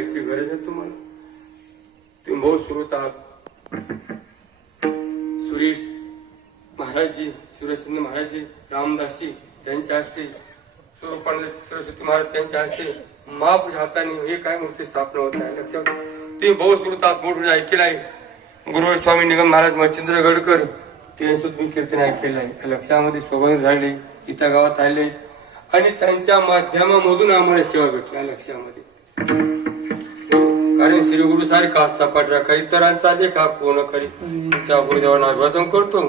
करायची गरज आहे तुम्हाला? तुम्ही बहुत श्रोत आहात. सुरेश महाराजजी सुरेशचंद महाराजजी रामदासजी त्यांच्या हस्ते स्वरूपानंद सरस्वती महाराज त्यांच्या हस्ते महापुरुष हाताने हे काय मूर्ती स्थापना होत आहे लक्षात तुम्ही भाऊ श्रोत आहात मोठं ऐकलं आहे. गुरु स्वामी निगम महाराज मच्छिंद्र गडकर त्यांचं तुम्ही कीर्तन ऐकलेलं आहे. लक्षामध्ये स्वभाव झाले इथं गावात आले आणि त्यांच्या माध्यमामधून आम्हाला सेवा भेटल्या लक्षामध्ये. अरे श्री गुरु सारखा असता पडरा काही तरांचा लेखा कोण करी त्या गुरुदेवांना अभिवादन करतो.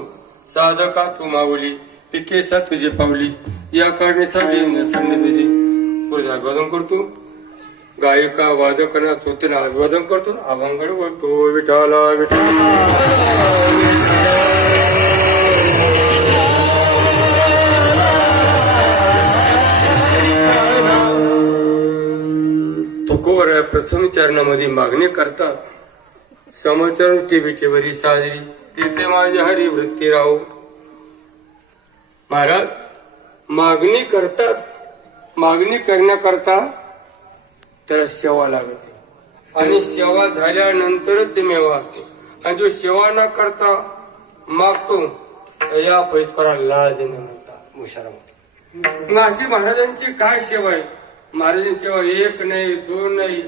साधका तू माऊली पिके सा तुझे पावली या कारणे सगळी गुरुदेव अभिवादन करतो. गायिका वादकांना स्तोतीला अभिवादन करतो. अभंगड विठाला विठाला प्रथम चरणामध्ये मागणी करतात. समाचार टिबिटेवरी साजरी. तिथे माझे हरी वृत्ती राहू महाराज मागणी करतात. मागणी करण्याकरता त्याला सेवा लागते. आणि सेवा झाल्यानंतरच ते मेवा असतो. आणि जो सेवा न करता मागतो या पैतकरा लाज न म्हणता मग अशी महाराजांची काय सेवा आहे? महाराजांची सेवा एक नाही दोन नाही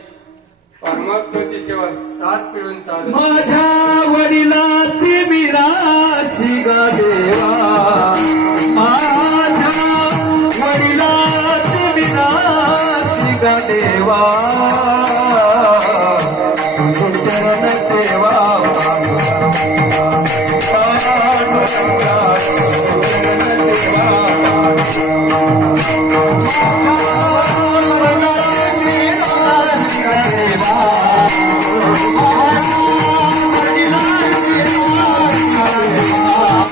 परमात्माची सेवा सात पिढून चालू माझ्या वडिलाची मिराशी ग देवा.